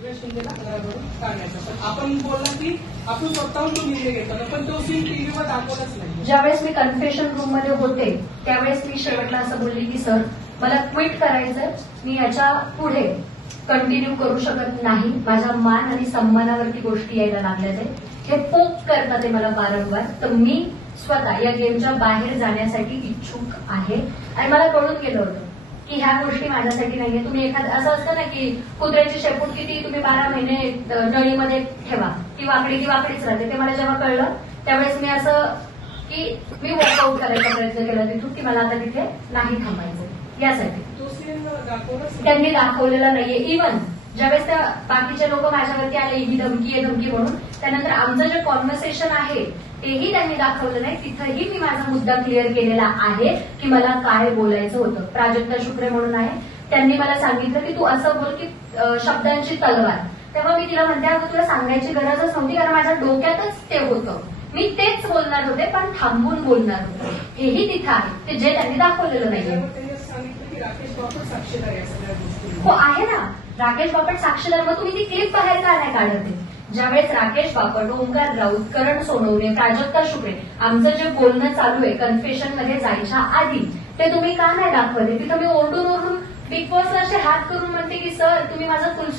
शिंदेला घरावरून काढण्याचा. पण आपण बोलला की आपण स्वतःहून तो निर्णय घेतला, पण तो सीन टीव्हीवर दाखवलाच नाही. ज्यावेळेस मी कन्फेशन रूम मध्ये होते त्यावेळेस मी शेवटला असं बोलली की सर मला क्विट करायचंय, मी याच्या पुढे कंटिन्यू करू शकत नाही, माझ्या मान आणि सन्मानावरती गोष्टी यायला लागल्यात आहेत, हे पोक करतात आहे मला वारंवार, तर मी स्वतः या गेमच्या बाहेर जाण्यासाठी इच्छुक आहे. आणि मला कळून गेलं होतं की ह्या गोष्टी माझ्यासाठी नाहीये. तुम्ही एखादं असं असतं ना की कुत्र्याची शेपूट किती तुम्ही 12 महिने नळीमध्ये ठेवा, ती वाकडी ती वाकडीच राहते. ते मला जेव्हा कळलं त्यावेळेस मी असं की मी वॉकआउट करायचा प्रयत्न केला तिथून की मला आता तिथे नाही थांबायचं. यासाठी तो सीन दाखवलाच त्यांनी दाखवलेला नाहीये. इव्हन ज्यावेळेस त्या बाकीचे लोक माझ्यावरती आले ही धमकी आहे धमकी म्हणून, त्यानंतर आमचं जे कॉन्व्हर्सेशन आहे तेही त्यांनी दाखवलं नाही. तिथंही मी माझा मुद्दा क्लिअर केलेला आहे की मला काय बोलायचं होतं. प्राजक्ता शुक्रे म्हणून आहे, त्यांनी मला सांगितलं की तू असं बोल की शब्दांची तलवार. तेव्हा मी तिला म्हणते अगं तुला सांगायची गरजच नव्हती, कारण माझ्या डोक्यातच ते होतं, मी तेच बोलणार होते पण थांबून बोलणार होते. हेही तिथं आहे ते जे त्यांनी दाखवलेलं नाहीये. त्यांनी सांगितलं की राकेश बापट साक्षीदार आहे या सगळ्या गोष्टी. हो आहे ना, राकेश बापट साक्षीदार. मग तुम्ही ती क्लिप बाहेर का नाही काढत आहे? ज्यावेळेस राकेश बापट, ओंकार राऊत, करण सोनवणे, प्राजक्ता शुक्रे आमचं जे बोलणं चालू आहे कन्फेशन मध्ये जायच्या आधी, ते तुम्ही का नाही दाखवले? तिथं मी ओरडून ओरडून बिग बॉसला असे हात करून म्हणते की सर तुम्ही माझं फुल